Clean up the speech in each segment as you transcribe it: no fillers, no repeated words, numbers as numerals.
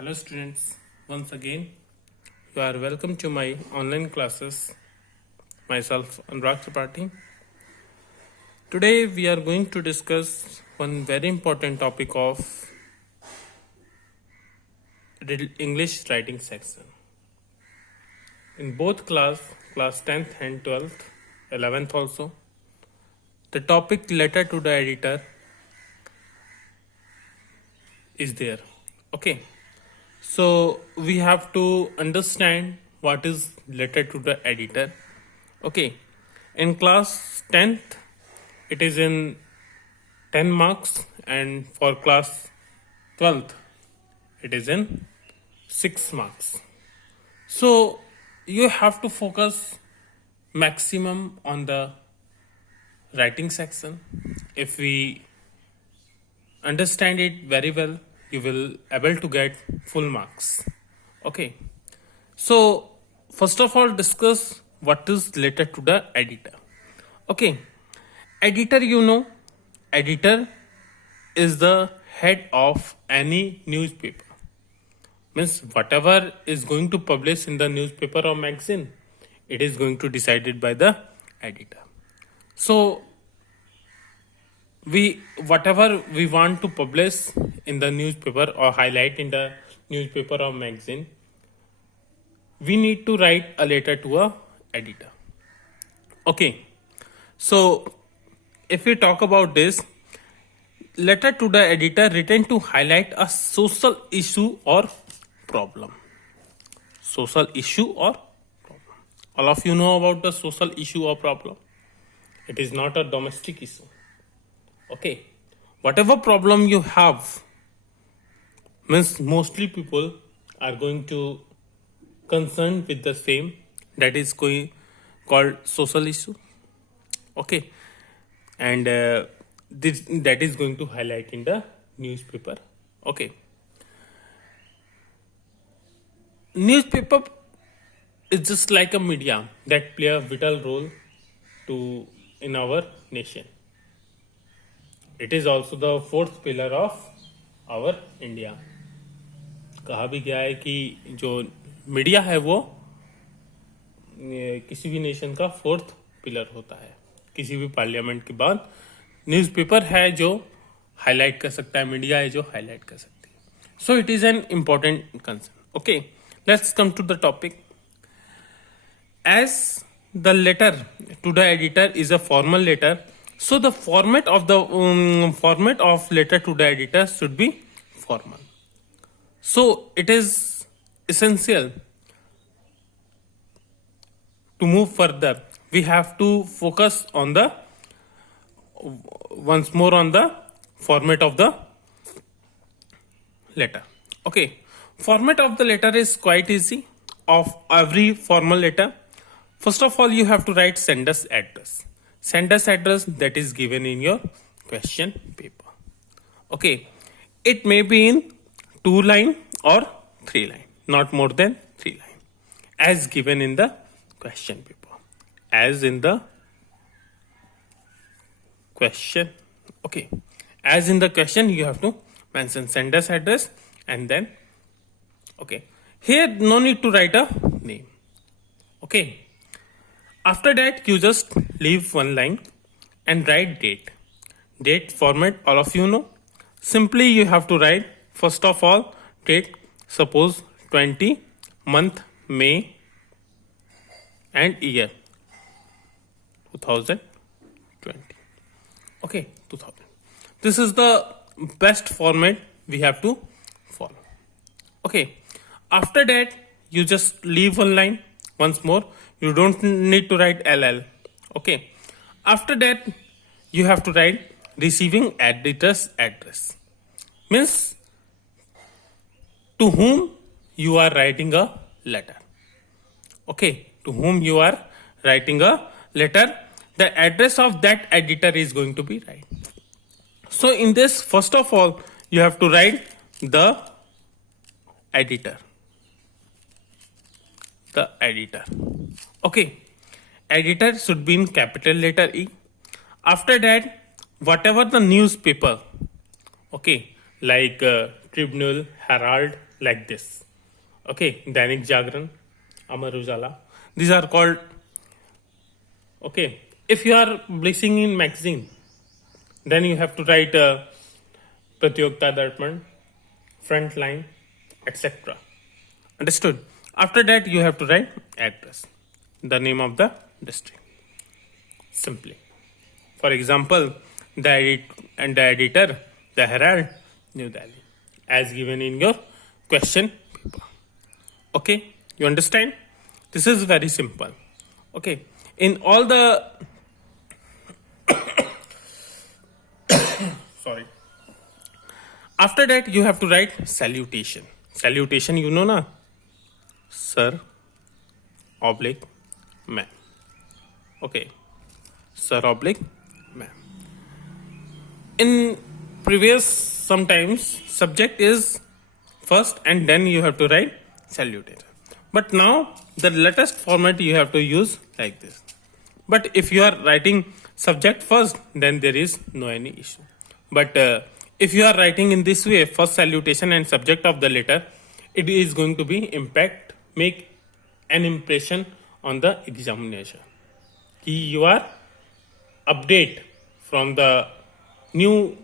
Hello students, once again you are welcome to my online classes. Myself Anurag Tripathi. Today we are going to discuss one very important topic of English writing section. In both class 10th and 12th, 11th also, the topic letter to the editor is there. Okay. So we have to understand what is letter to the editor. Okay, in class 10th it is in 10 marks, and for class 12th it is in 6 marks. So you have to focus maximum on the writing section. If we understand it very well, you will able to get full marks. Okay, so first of all discuss what is letter to the editor. Okay, editor, editor is the head of any newspaper. Means whatever is going to publish in the newspaper or magazine, it is going to decided by the editor. So whatever we want to publish in the newspaper or highlight in the newspaper or magazine, we need to write a letter to a editor. Okay, so if we talk about this, letter to the editor written to highlight a social issue or problem. Social issue or problem. All of you know about the social issue or problem. It is not a domestic issue. Okay, whatever problem you have, means mostly people are going to concern with the same, that is called social issue. Okay, and that is going to highlight in the newspaper. Okay, newspaper is just like a media that play a vital role in our nation. It is also the fourth pillar of our India. कहा भी गया है कि जो media है वो किसी भी नेशन का फोर्थ पिलर होता है. किसी भी पार्लियामेंट के बाद न्यूज़पेपर है जो हाईलाइट कर सकता है, मीडिया है जो हाईलाइट कर सकती है. So it is an important concern. Okay, let's come to the topic. As the letter to the editor is a formal letter, so the format of letter to the editor should be formal. So it is essential to move further. We have to focus on the once more on the format of the letter. Okay, format of the letter is quite easy of every formal letter. First of all, you have to write sender's address. Sender's address that is given in your question paper. Okay, it may be in 2 line or 3 line, not more than 3 line, as given in the question paper. As in the question. Okay, as in the question you have to mention sender's address, and then okay, here no need to write a name. Okay, after that you just leave one line and write date. Date format all of you know. Simply you have to write first of all date, suppose 20, month May, and year 2020. Okay, 2000. This is the best format we have to follow. Okay, after that you just leave one line. Once more, you don't need to write LL. Okay, after that you have to write receiving editor's address. Means to whom you are writing a letter. Okay, to whom you are writing a letter, the address of that editor is going to be right. So in this, first of all you have to write the editor. The editor. Okay, editor should be in capital letter E. After that, whatever the newspaper, okay, like Tribunal, Herald, like this. Okay, Dainik Jagran, Amar Ujala. These are called, okay, if you are publishing in magazine, then you have to write Pratyogta Darpan, Frontline, etc. Understood? After that, you have to write address, the name of the district, simply. For example, the editor, the Herald, New Delhi, as given in your question paper. Okay, you understand? This is very simple. Okay, in all the sorry. After that, you have to write salutation. Salutation, you know na? Sir, oblique, ma'am. Okay, sir, oblique, ma'am. In previous, sometimes subject is first and then you have to write salutation. But now the latest format you have to use like this. But if you are writing subject first, then there is no any issue. But if you are writing in this way, first salutation and subject of the letter, it is going to be make an impression on the examination. You are update from the new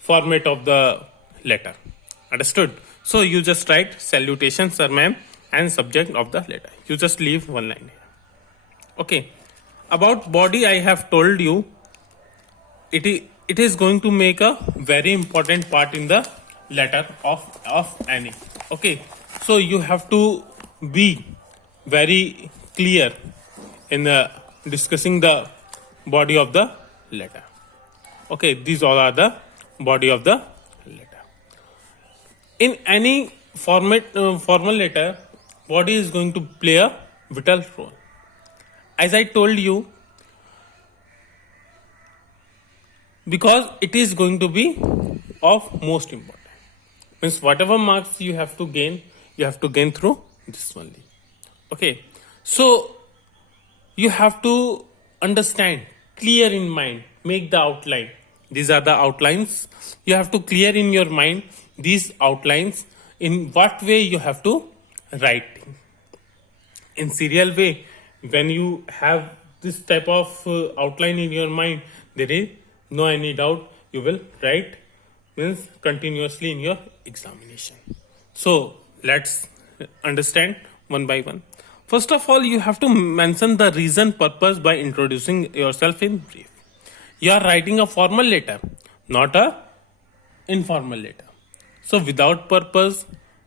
format of the letter. Understood? So you just write salutation, sir, ma'am, and subject of the letter. You just leave one line here. Okay. About body, I have told you it is going to make a very important part in the letter of any. Okay. So you have to be very clear in discussing the body of the letter. Okay, these all are the body of the letter. In any formal letter, body is going to play a vital role. As I told you, because it is going to be of most important. Means whatever marks you have to gain through this only. Okay, so you have to understand, clear in mind, make the outline. These are the outlines. You have to clear in your mind these outlines. In what way you have to write. In serial way, when you have this type of outline in your mind, there is no any doubt you will write means continuously in your examination. So let's understand one by one. First of all, you have to mention the reason, purpose by introducing yourself in brief. You are writing a formal letter, not a informal letter. So without purpose,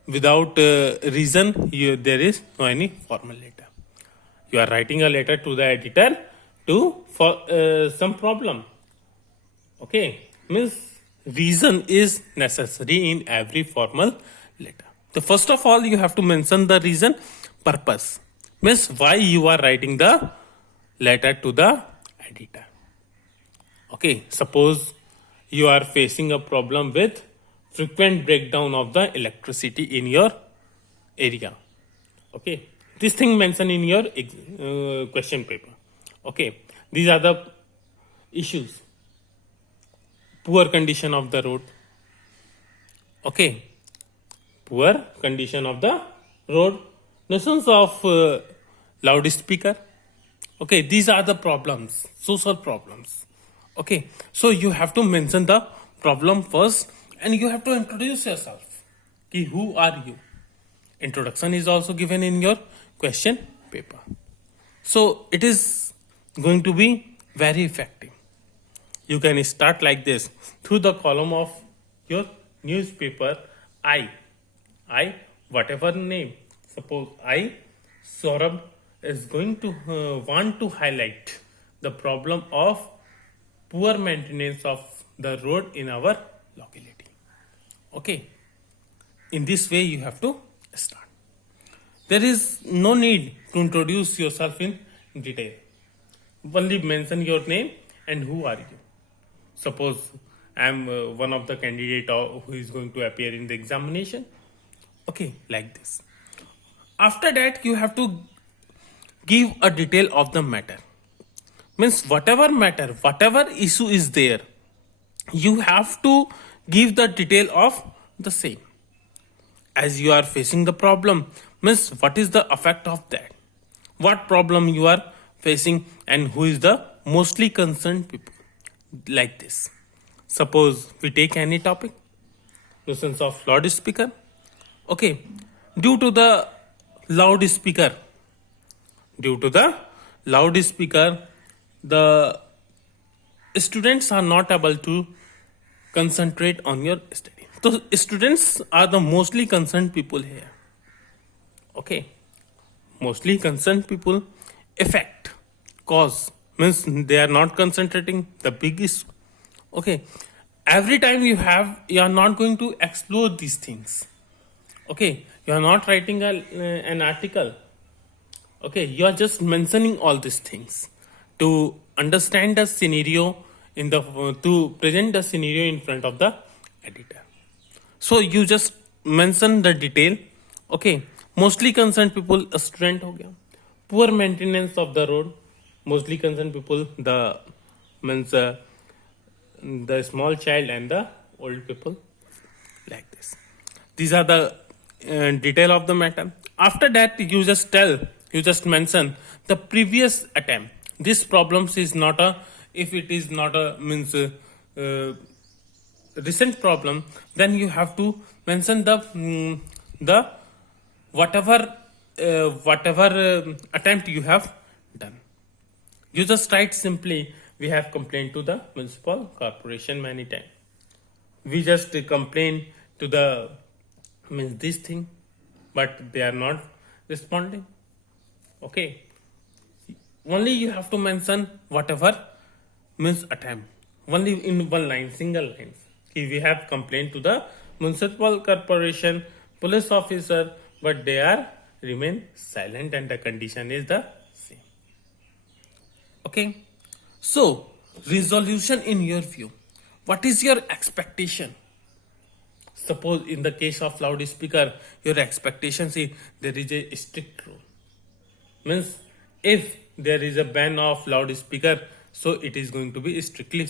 without reason, there is no any formal letter. You are writing a letter to the editor for some problem. Okay, means reason is necessary in every formal letter. So first of all, you have to mention the reason, purpose. Means why you are writing the letter to the editor. Okay, suppose you are facing a problem with frequent breakdown of the electricity in your area. Okay, this thing mentioned in your question paper. Okay, these are the issues. Poor condition of the road. Okay, poor condition of the road. Nuisance of loudspeaker. Okay, these are the problems, social problems. Okay, so you have to mention the problem first and you have to introduce yourself. Ki who are you? Introduction is also given in your question paper. So it is going to be very effective. You can start like this through the column of your newspaper. I, whatever name. Suppose I, Saurabh, is going to want to highlight the problem of poor maintenance of the road in our locality. Okay. In this way, you have to start. There is no need to introduce yourself in detail. Only mention your name and who are you. Suppose I am one of the candidate who is going to appear in the examination. Okay, like this. After that, you have to give a detail of the matter. Means whatever matter, whatever issue is there, you have to give the detail of the same. as you are facing the problem, means what is the effect of that, what problem you are facing, and who is the mostly concerned people, like this. Suppose we take any topic, nuisance of loudspeaker. Okay, due to the loudspeaker, due to the loudspeaker, the students are not able to concentrate on your study. So students are the mostly concerned people here. Okay, mostly concerned people. Effect, cause, means they are not concentrating, the big issue. Okay, every time you are not going to explore these things. Okay, you are not writing an article. Okay, you are just mentioning all these things to understand the scenario in the to present the scenario in front of the editor. So you just mention the detail. Okay, mostly concerned people, a student हो गया. Poor maintenance of the road, mostly concerned people, the means the small child and the old people, like this. These are the detail of the matter. After that, you just mention the previous attempt. This problems is not a, if it is not a means recent problem, then you have to mention the whatever attempt you have done. You just write simply, we have complained to the municipal corporation many times. We just complain to the means this thing, but they are not responding. Okay, only you have to mention whatever means attempt, only in one line, single line. We have complained to the municipal corporation, police officer, but they are remain silent and the condition is the same. Okay, so resolution in your view, what is your expectation? Suppose in the case of loudspeaker, your expectation is there is a strict rule. Means if there is a ban of loudspeaker, so it is going to be strictly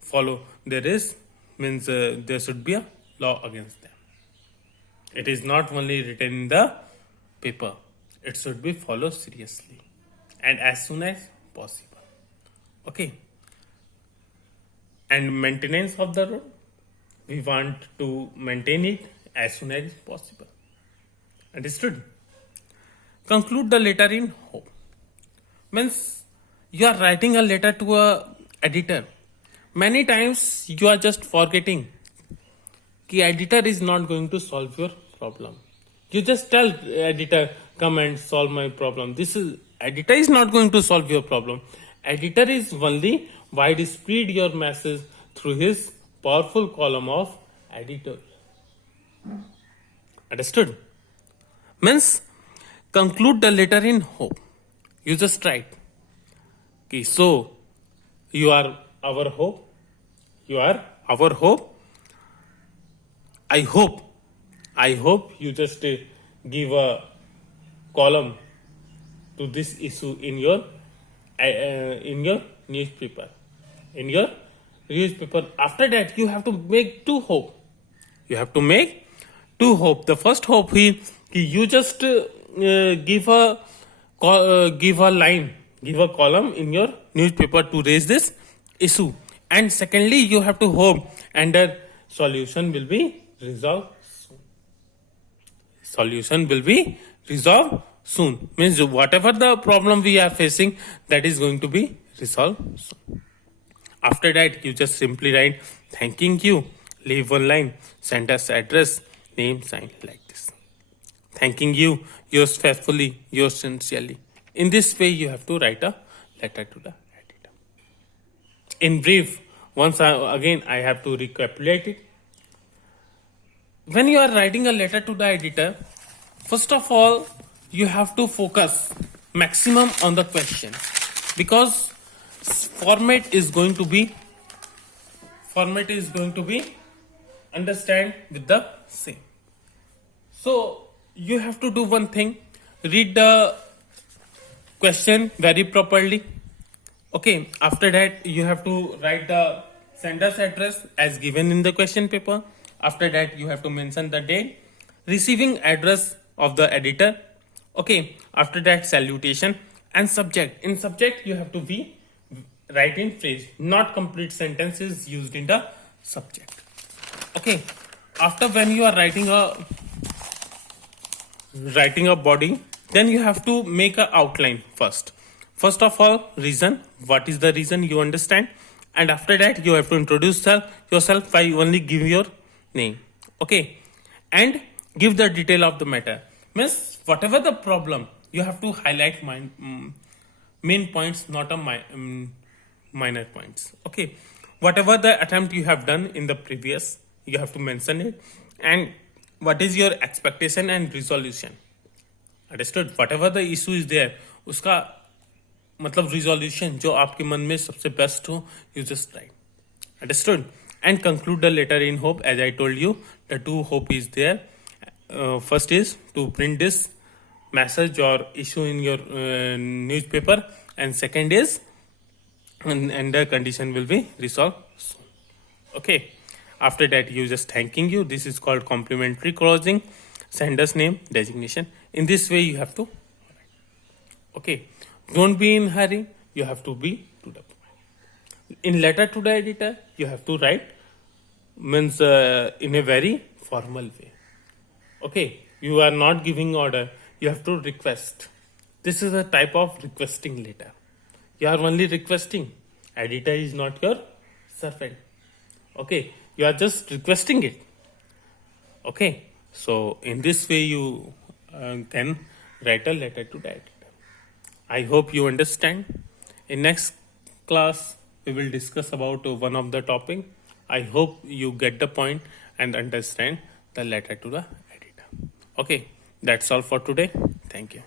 follow. There is means there should be a law against them. It is not only written in the paper, it should be followed seriously and as soon as possible. Okay, and maintenance of the road, we want to maintain it as soon as possible. Understood? Conclude the letter in hope. Means you are writing a letter to a editor. Many times you are just forgetting कि editor is not going to solve your problem. You just tell editor, come and solve my problem. Editor is not going to solve your problem. Editor is only widespread your message through his powerful column of editor. Understood? Means conclude the letter in hope. You just write. Okay, so you are our hope. You are our hope. I hope you just give a column to this issue in your newspaper. In your newspaper. After that, you have to make two hope. You have to make two hope. The first hope is you just give a line, give a column in your newspaper to raise this issue. And secondly, you have to hope and the solution will be resolved soon. Solution will be resolved soon. Means whatever the problem we are facing, that is going to be resolved soon. After that, you just simply write, thanking you, leave one line, send us address, name, sign, like this. Thanking you, yours faithfully, yours sincerely. In this way, you have to write a letter to the editor. In brief, again I have to recapitulate it. When you are writing a letter to the editor, first of all, you have to focus maximum on the question, because format is going to be understand with the same. So you have to do one thing, read the question very properly. Okay, after that you have to write the sender's address as given in the question paper. After that you have to mention the date, receiving address of the editor. Okay, after that salutation and subject. In subject you have to be write in phrase, not complete sentences used in the subject. Okay, after when you are writing a body, then you have to make a outline first of all, reason, what is the reason, you understand, and after that you have to introduce yourself by only give your name. Okay, and give the detail of the matter, means whatever the problem you have to highlight main points, not a minor points. Okay, whatever the attempt you have done in the previous, you have to mention it, and what is your expectation and resolution. Understood? Whatever the issue is there, उसका मतलब resolution जो आपके मन में सबसे best हो, you just write. Understood? And conclude the letter in hope. As I told you, the two hope is there. First is to print this message or issue in your newspaper, and second is and the condition will be resolved soon. Okay, after that you just thanking you. This is called complimentary closing. Sender's name, designation. In this way you have to. Okay, don't be in hurry. You have to be to the point. In letter to the editor, you have to write means in a very formal way. Okay, you are not giving order. You have to request. This is a type of requesting letter. You are only requesting. Editor is not your servant. Okay, you are just requesting it. Okay, so in this way you can write a letter to the editor. I hope you understand. In next class we will discuss about one of the topic. I hope you get the point and understand the letter to the editor. Okay, that's all for today. Thank you.